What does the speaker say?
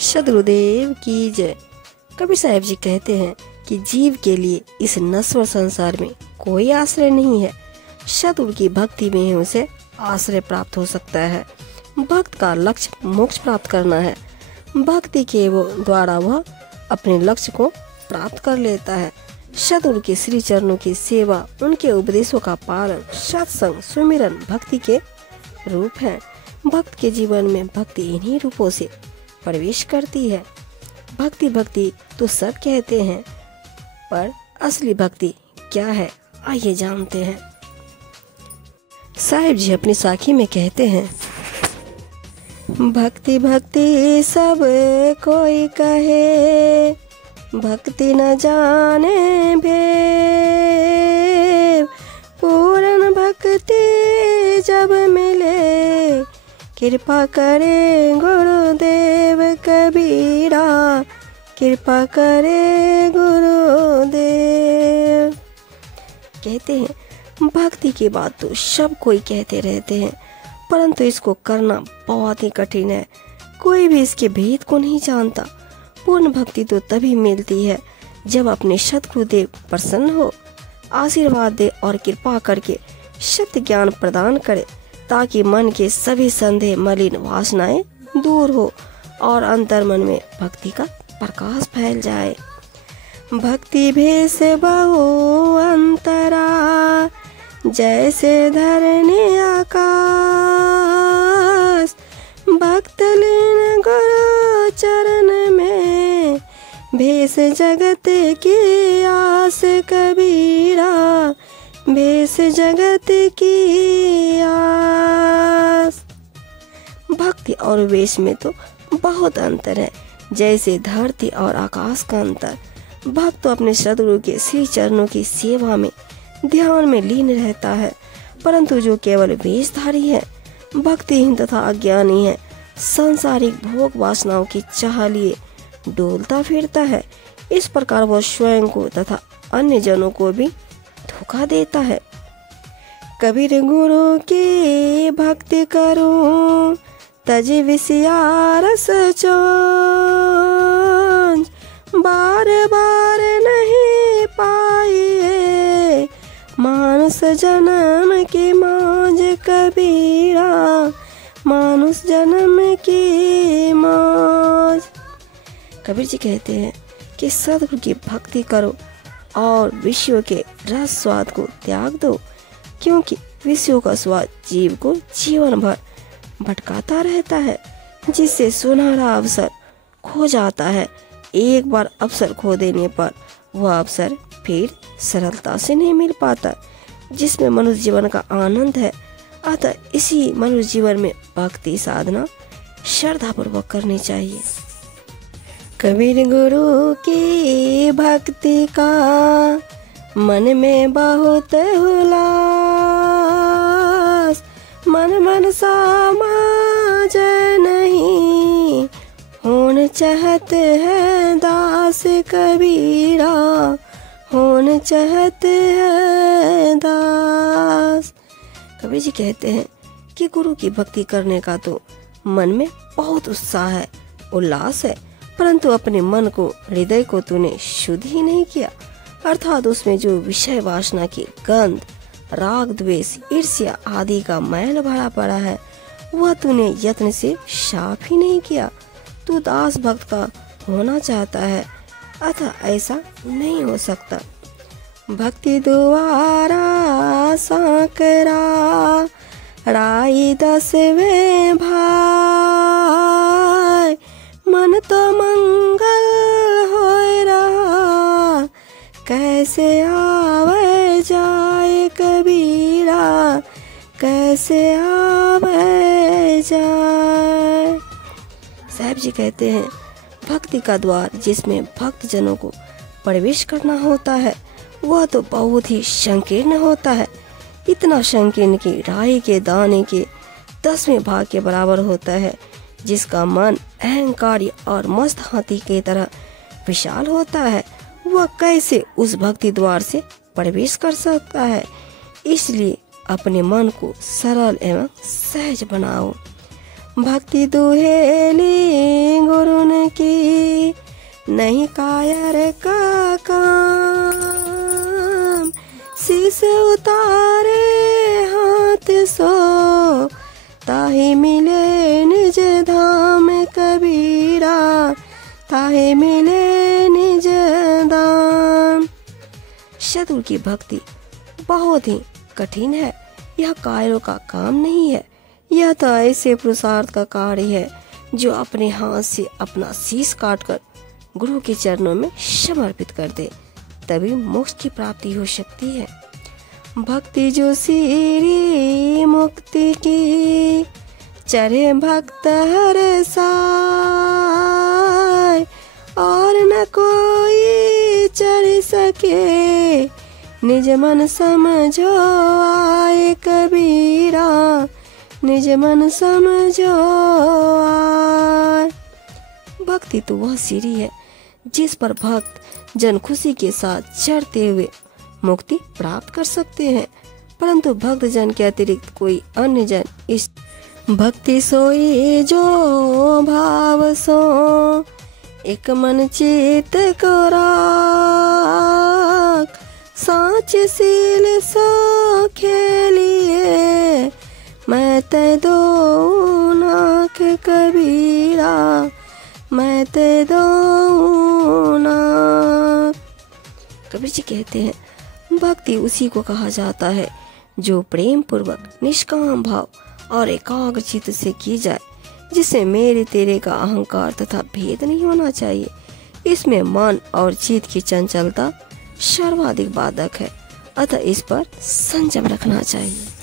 सद्गुरुदेव की जय। कबीर साहब जी कहते हैं कि जीव के लिए इस नश्वर संसार में कोई आश्रय नहीं है। सद्गुरु की भक्ति में ही उसे आश्रय प्राप्त हो सकता है। भक्त का लक्ष्य मोक्ष प्राप्त करना है। भक्ति के द्वारा वह अपने लक्ष्य को प्राप्त कर लेता है। सद्गुरु के श्री चरणों की सेवा, उनके उपदेशों का पालन, सत्संग, सुमिरन भक्ति के रूप हैं। भक्त के जीवन में भक्ति इन्हीं रूपों से प्रवेश करती है। भक्ति भक्ति तो सब कहते हैं, पर असली भक्ति क्या है, आइए जानते हैं। साहिब जी अपनी साखी में कहते हैं, भक्ति भक्ति सब कोई कहे, भक्ति न जाने भेद। पूर्ण भक्ति जब मिले, कृपा करे गुरुदेव कबीरा, कृपा करे गुरुदेव। कहते हैं भक्ति की बात तो सब कोई कहते रहते हैं, परंतु इसको करना बहुत ही कठिन है। कोई भी इसके भेद को नहीं जानता। पूर्ण भक्ति तो तभी मिलती है जब अपने सद्गुरुदेव प्रसन्न हो, आशीर्वाद दे और कृपा करके सत्य ज्ञान प्रदान करे, ताकि मन के सभी संदेह मलिन वासनाएं दूर हो और अंतर मन में भक्ति का प्रकाश फैल जाए। भक्ति भेष बहु अंतरा, जैसे धरनी आकाश। भक्त लीन गुरु चरण में, भेष जगत की आस कबीरा, भेष जगत की आस। भक्ति और वेश में तो बहुत अंतर है, जैसे धरती और आकाश का अंतर। भक्त तो अपने सद्गुरु के श्री चरणों की सेवा में ध्यान में लीन रहता है, परंतु जो केवल वेशधारी है, भक्तिहीन तथा अज्ञानी है, सांसारिक भोग वासनाओं की चाह लिए डोलता फिरता है। इस प्रकार वह स्वयं को तथा अन्य जनों को भी धोखा देता है। कबीर गुरु की भक्ति करूं, तज विषयारस चोंज। बार बार नहीं पाइए, मानुष जन्म की मौज कबीरा, मानुष जन्म की मौज। कबीर जी कहते हैं कि सद्गुरु की भक्ति करो और विषयों के रस स्वाद को त्याग दो, क्योंकि विषयों का स्वाद जीव को जीवन भर भटकाता रहता है, जिससे सुनहरा अवसर खो जाता है। एक बार अवसर खो देने पर वह अवसर फिर सरलता से नहीं मिल पाता, जिसमें मनुष्य जीवन का आनंद है। अतः इसी मनुष्य जीवन में भक्ति साधना श्रद्धा पूर्वक करनी चाहिए। कबीर गुरु की भक्ति का मन में बहुत हुलास। मन मन समाज नहीं, होन चाहत है दास कबीरा, होन चाहत है दास। कबीर जी कहते हैं कि गुरु की भक्ति करने का तो मन में बहुत उत्साह है, उल्लास है, परंतु अपने मन को, हृदय को तूने शुद्ध ही नहीं किया, अर्थात उसमें जो विषय वासना की गंध, राग, द्वेष, ईर्ष्या आदि का मैल भरा पड़ा है, वह तूने यत्न से साफ ही नहीं किया। तू दास भक्त का होना चाहता है, अतः ऐसा नहीं हो सकता। भक्ति द्वारा सांकरा, राई 10वें भाई। मन तो मंगल होए रहा, कैसे आवे जाए कबीरा, कैसे आवे जाए। साहब जी कहते हैं भक्ति का द्वार जिसमें भक्त जनों को प्रवेश करना होता है, वह तो बहुत ही संकीर्ण होता है। इतना संकीर्ण कि राई के दाने के 10वें भाग के बराबर होता है। जिसका मन अहंकारी और मस्त हाथी की तरह विशाल होता है, वह कैसे उस भक्ति द्वार से प्रवेश कर सकता है। इसलिए अपने मन को सरल एवं सहज बनाओ। भक्ति दुहेली गुरुन नहीं कायर का काम, शीश उतारे हाथ सो, ताहि मिले निज धाम कबीरा, ताहि मिले निज धाम। सद्गुरु की भक्ति बहुत ही कठिन है। यह कायरों का काम नहीं है। यह तो ऐसे पुरुषार्थ का कार्य है जो अपने हाथ से अपना शीश काटकर गुरु के चरणों में समर्पित कर दे, तभी मोक्ष की प्राप्ति हो सकती है। भक्ति जो सीरी मुक्ति की, चढ़े भक्त हर साय, और न कोई चढ़ सके, निज मन समझो आए कबीरा, निज मन समझो आए। भक्ति तो वह सीढ़ी है जिस पर भक्त जन खुशी के साथ चढ़ते हुए मुक्ति प्राप्त कर सकते हैं, परंतु भक्त जन के अतिरिक्त कोई अन्य जन इस भक्ति सोई जो भाव सो, एक मन चित को राख, साच सील सो खेलिए, मैं ते दो नाक कबीरा, मैं ते दो नाक। कबीर जी कहते हैं भक्ति उसी को कहा जाता है जो प्रेम पूर्वक निष्काम भाव और एकाग्र चित्त से की जाए, जिससे मेरे तेरे का अहंकार तथा भेद नहीं होना चाहिए। इसमें मन और चित्त की चंचलता सर्वाधिक बाधक है, अतः इस पर संयम रखना चाहिए।